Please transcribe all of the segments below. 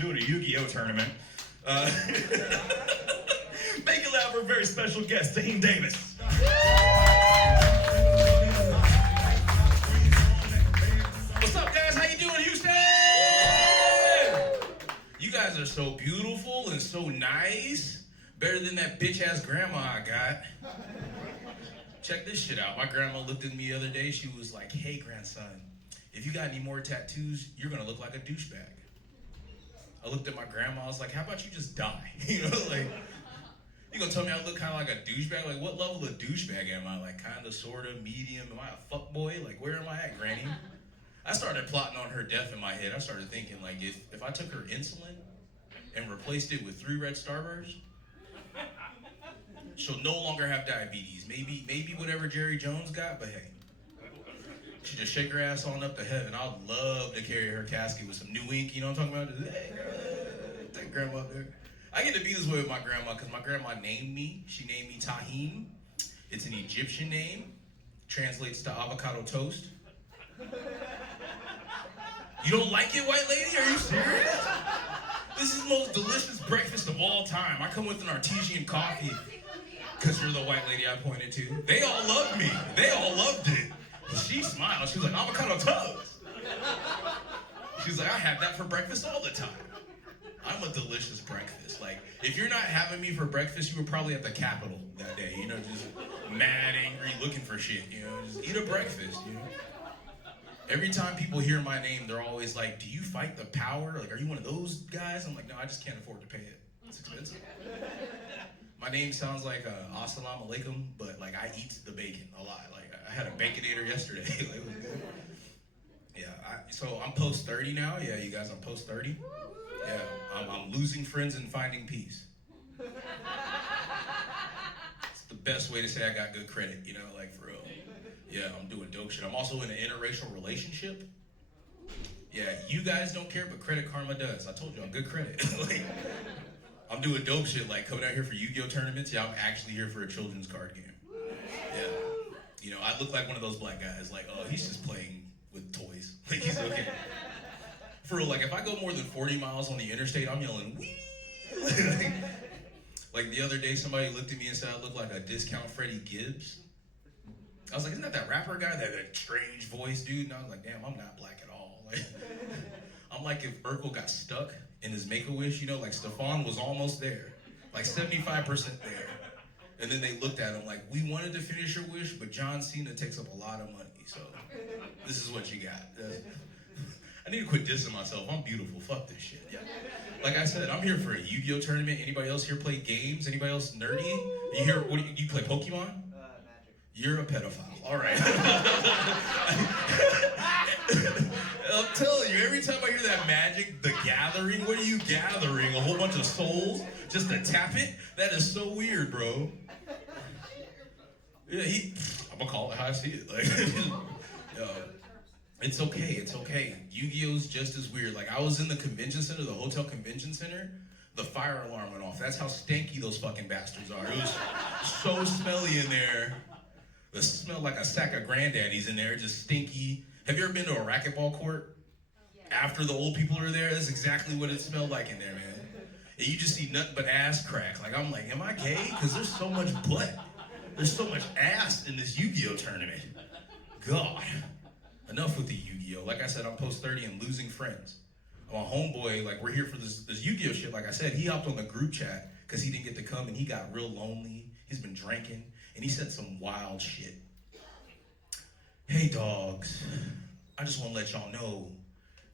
doing a Yugioh tournament. Make it loud for a very special guest, Tahim Davis. What's up, guys? How you doing, Houston? You guys are so beautiful and so nice. Better than that bitch-ass grandma I got. Check this shit out. My grandma looked at me the other day. She was like, hey, grandson, if you got any more tattoos, you're going to look like a douchebag. I looked at my grandma. I was like, how about you just die? You know, like, you going to tell me I look kind of like a douchebag? Like, what level of douchebag am I? Like, kind of, sort of, medium? Am I a fuckboy? Like, where am I at, granny? I started plotting on her death in my head. I started thinking, like, if I took her insulin and replaced it with 3 red Starbursts, she'll no longer have diabetes. Maybe whatever Jerry Jones got, but hey. She just shake her ass on up to heaven. I'd love to carry her casket with some new ink, you know what I'm talking about? Just, hey, take grandma up there. I get to be this way with my grandma because my grandma named me. She named me Tahim. It's an Egyptian name. Translates to avocado toast. You don't like it, white lady? Are you serious? This is the most delicious breakfast of all time. I come with an artesian coffee because you're the white lady I pointed to. They all loved me. They all loved it. She smiled. She was like, avocado toast. She's like, I have that for breakfast all the time. I'm a delicious breakfast. Like, if you're not having me for breakfast, you were probably at the Capitol that day, you know, just mad, angry, looking for shit, you know, just eat a breakfast, you know. Every time people hear my name, they're always like, do you fight the power? Like, are you one of those guys? I'm like, no, I just can't afford to pay it. It's expensive. My name sounds like assalamu alaikum, but like I eat the bacon a lot. Like I had a baconator yesterday. Like, it was good. Yeah, so I'm post 30 now. Yeah, you guys, I'm post 30. Yeah, I'm losing friends and finding peace. It's the best way to say I got good credit, you know, like for real. Yeah, I'm doing dope shit. I'm also in an interracial relationship. Yeah, you guys don't care, but Credit Karma does. I told you I'm good credit. Like, I'm doing dope shit, like coming out here for Yu-Gi-Oh tournaments. Yeah, I'm actually here for a children's card game. Yeah, you know, I look like one of those black guys. Like, oh, he's just playing with toys. Like, he's okay. For real, like if I go more than 40 miles on the interstate, I'm yelling, wee! Like the other day, somebody looked at me and said I look like a discount Freddie Gibbs. I was like, isn't that rapper guy, that strange voice dude? And I was like, damn, I'm not black at all. Like, I'm like if Urkel got stuck in his Make-A-Wish, you know, like Stefan was almost there, like 75% there. And then they looked at him like, we wanted to finish your wish, but John Cena takes up a lot of money, so this is what you got. I need to quit dissing myself. I'm beautiful. Fuck this shit. Yeah. Like I said, I'm here for a Yu-Gi-Oh tournament. Anybody else here play games? Anybody else nerdy? You here? What do you play? Pokemon? Magic. You're a pedophile. All right. I'm telling you, every time I hear that Magic, the Gathering, what are you gathering? A whole bunch of souls just to tap it? That is so weird, bro. Yeah, I'm gonna call it how I see it. Like, it's okay, it's okay. Yu-Gi-Oh's just as weird. Like, I was in the convention center, the hotel convention center, the fire alarm went off. That's how stanky those fucking bastards are. It was so smelly in there. It smelled like a sack of granddaddies in there, just stinky. Have you ever been to a racquetball court? After the old people are there, that's exactly what it smelled like in there, man. And you just see nothing but ass crack. Like, I'm like, am I gay? Because there's so much butt. There's so much ass in this Yu-Gi-Oh tournament. God. Enough with the Yu-Gi-Oh. Like I said, I'm post 30 and losing friends. I'm a homeboy, like we're here for this Yu-Gi-Oh shit. Like I said, he hopped on the group chat because he didn't get to come and he got real lonely. He's been drinking and he said some wild shit. Hey dogs, I just want to let y'all know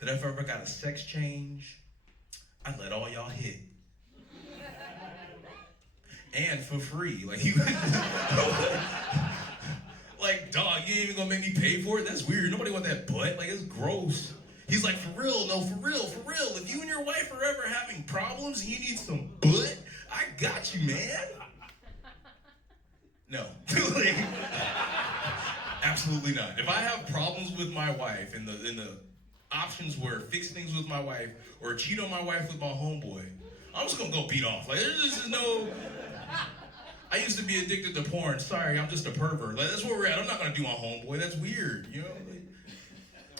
that if I ever got a sex change, I'd let all y'all hit. And for free. Like, he like, dog, you ain't even gonna make me pay for it? That's weird. Nobody want that butt. Like, it's gross. He's like, for real, no, for real, for real. If you and your wife are ever having problems and you need some butt, I got you, man. No. Like, absolutely not. If I have problems with my wife and the options were fix things with my wife or cheat on my wife with my homeboy, I'm just gonna go beat off. Like, there's just no... I used to be addicted to porn. Sorry, I'm just a pervert. Like, that's where we're at. I'm not gonna do my homeboy. That's weird, you know?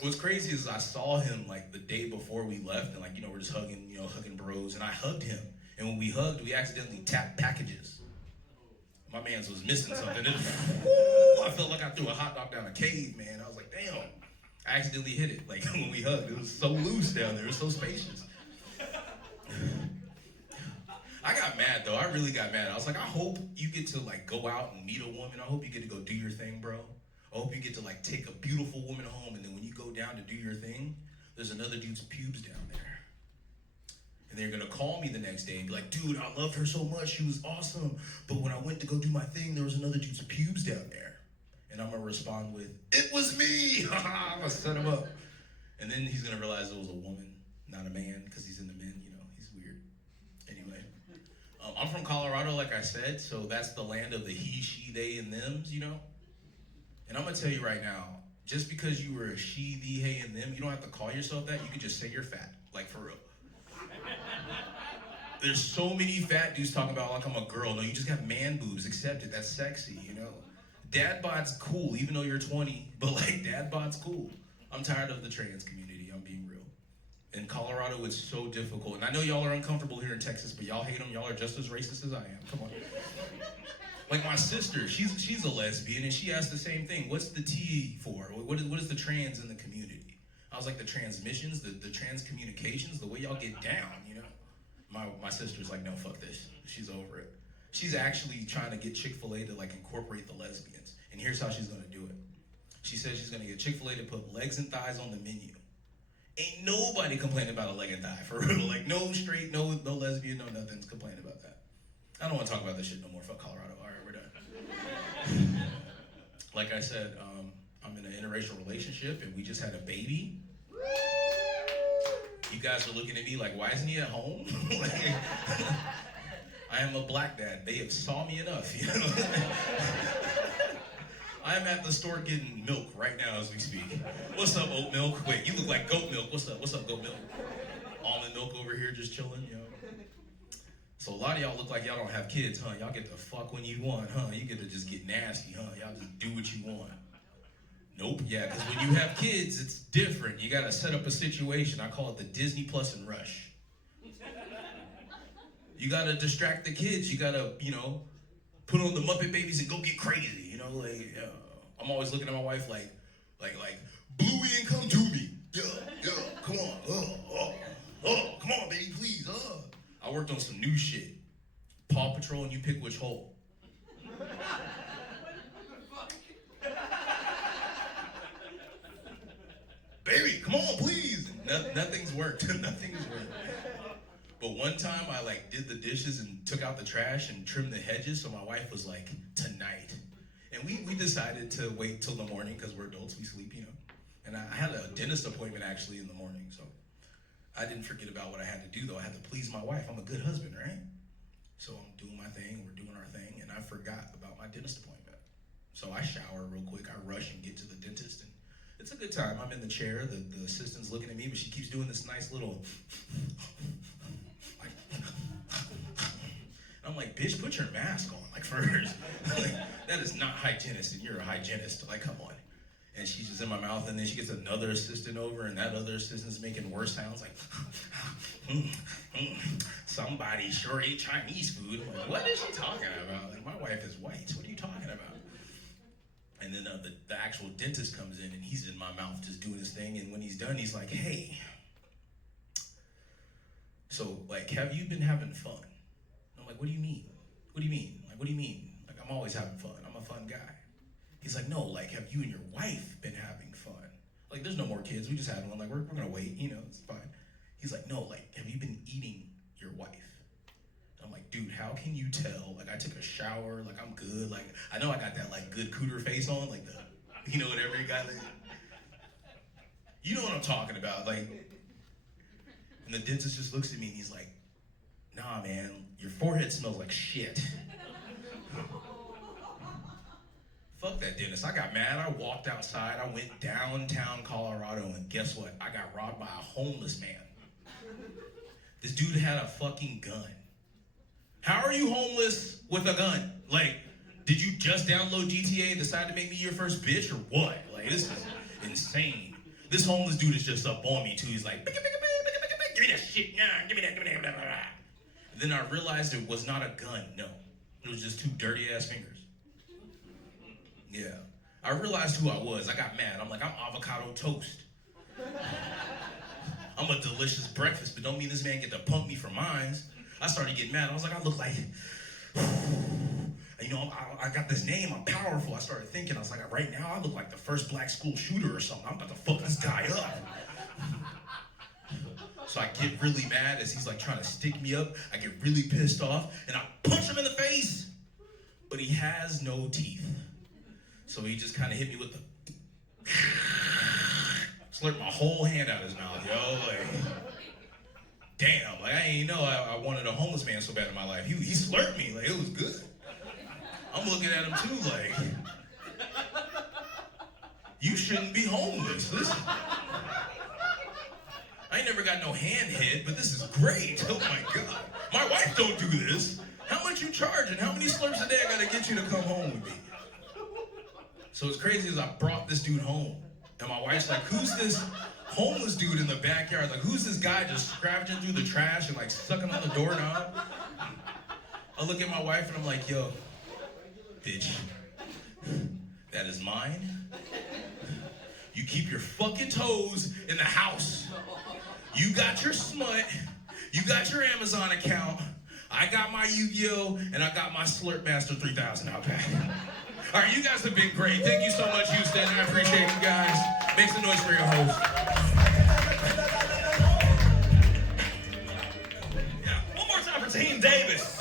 What's crazy is I saw him like the day before we left, and like, you know, we're just hugging, you know, bros, and I hugged him. And when we hugged, we accidentally tapped packages. My man's was missing something. I felt like I threw a hot dog down a cave, man. I was like, damn. I accidentally hit it. Like when we hugged, it was so loose down there. It was so spacious. I got mad though. I really got mad. I was like, I hope you get to like go out and meet a woman. I hope you get to go do your thing, bro. I hope you get to like take a beautiful woman home, and then when you go down to do your thing, there's another dude's pubes down there. And they're gonna call me the next day and be like, dude, I loved her so much, she was awesome. But when I went to go do my thing, there was another dude's pubes down there. And I'm gonna respond with, it was me! I'm gonna set him up. And then he's gonna realize it was a woman, not a man, because he's in the men, you know, he's weird. Anyway, I'm from Colorado, like I said, so that's the land of the he, she, they, and thems, you know? And I'm gonna tell you right now, just because you were a she, thee, hey, and them, you don't have to call yourself that. You can just say you're fat, like for real. There's so many fat dudes talking about like I'm a girl. No, you just got man boobs. Accept it. That's sexy, you know? Dad bod's cool, even though you're 20, but like dad bod's cool. I'm tired of the trans community. I'm being real. In Colorado, it's so difficult. And I know y'all are uncomfortable here in Texas, but y'all hate them. Y'all are just as racist as I am. Come on. Like my sister, she's a lesbian, and she asked the same thing. What's the T for? What is the trans in the community? I was like, the transmissions, the trans communications, the way y'all get down, you know? My sister's like, no, fuck this. She's over it. She's actually trying to get Chick-fil-A to like incorporate the lesbians. And here's how she's gonna do it. She says she's gonna get Chick-fil-A to put legs and thighs on the menu. Ain't nobody complaining about a leg and thigh, for real. Like no straight, no lesbian, no nothing's complaining about that. I don't wanna talk about this shit no more. Fuck Colorado. All right, we're done. Like I said, I'm in an interracial relationship and we just had a baby. You guys are looking at me like, why isn't he at home? Like, I am a black dad. They have saw me enough, you know? I am at the store getting milk right now as we speak. What's up, oat milk? Wait, you look like goat milk. What's up? What's up, goat milk? Almond milk over here just chilling, you know? So a lot of y'all look like y'all don't have kids, huh? Y'all get to fuck when you want, huh? You get to just get nasty, huh? Y'all just do what you want. Nope, yeah, because when you have kids, it's different. You gotta set up a situation. I call it the Disney Plus and Rush. You gotta distract the kids. You gotta, you know, put on the Muppet Babies and go get crazy. You know, like, I'm always looking at my wife like, Bluey and come to me. Yeah, come on. Come on, baby, please. I worked on some new shit. Paw Patrol and you pick which hole. Baby, come on, please. Nothing's worked. Nothing's worked. But one time I like did the dishes and took out the trash and trimmed the hedges, so my wife was like, tonight. And we decided to wait till the morning because we're adults, we sleep, you know. And I had a dentist appointment actually in the morning, so I didn't forget about what I had to do though. I had to please my wife. I'm a good husband, right? So I'm doing my thing, we're doing our thing, and I forgot about my dentist appointment. So I shower real quick, I rush and get to the dentist, and it's a good time. I'm in the chair, the assistant's looking at me, but she keeps doing this nice little, like, I'm like, bitch, put your mask on, like first. Like, that is not hygienist, and you're a hygienist, like, come on. And she's just in my mouth, and then she gets another assistant over, and that other assistant's making worse sounds, like, somebody sure ate Chinese food. I'm like, what is she talking about? Like, my wife is white, what are you talking about? And then the actual dentist comes in, and he's in my mouth just doing his thing, and when he's done, he's like, hey, so, like, have you been having fun? And I'm like, what do you mean? What do you mean? Like, what do you mean? Like, I'm always having fun. I'm a fun guy. He's like, no, like, have you and your wife been having fun? Like, there's no more kids. We just had one. Like, we're gonna wait, you know, it's fine. He's like, no, like, have you been eating your wife? I'm like, dude, how can you tell? Like, I took a shower, like, I'm good. Like, I know I got that, like, good cooter face on, like the, you know, whatever you got. Like, you know what I'm talking about. Like, and the dentist just looks at me and he's like, nah, man, your forehead smells like shit. Fuck that dentist. I got mad. I walked outside. I went downtown Colorado, and guess what? I got robbed by a homeless man. This dude had a fucking gun. How are you homeless with a gun? Like, did you just download GTA and decide to make me your first bitch or what? Like, this is insane. This homeless dude is just up on me too. He's like, Give me that shit. Nah, give me that. Blah, blah, blah. And then I realized it was not a gun. No, it was just two dirty ass fingers. Yeah. I realized who I was. I got mad. I'm like, I'm avocado toast. I'm a delicious breakfast, but don't mean this man get to pump me for mine. I started getting mad. I was like, I look like, you know, I got this name. I'm powerful. I started thinking. I was like, right now I look like the first black school shooter or something. I'm about to fuck this guy up. So I get really mad as he's like trying to stick me up. I get really pissed off and I punch him in the face. But he has no teeth. So he just kind of hit me with the slurped my whole hand out of his mouth, yo. Like, damn, like I ain't know I wanted a homeless man so bad in my life. He slurped me, like it was good. I'm looking at him too, like, you shouldn't be homeless. I ain't never got no hand hit, but this is great. Oh my God. My wife don't do this. How much you charging? How many slurps a day I gotta get you to come home with me? So what's crazy is I brought this dude home. And my wife's like, who's this homeless dude in the backyard? Like, who's this guy just scratching through the trash and like sucking on the doorknob? I look at my wife and I'm like, yo, bitch, that is mine. You keep your fucking toes in the house. You got your smut. You got your Amazon account. I got my Yugioh and I got my Slurp Master 3000 out back. All right, you guys have been great. Thank you so much, Houston. I appreciate you guys. Make some noise for your host. Yeah, one more time for Team Davis.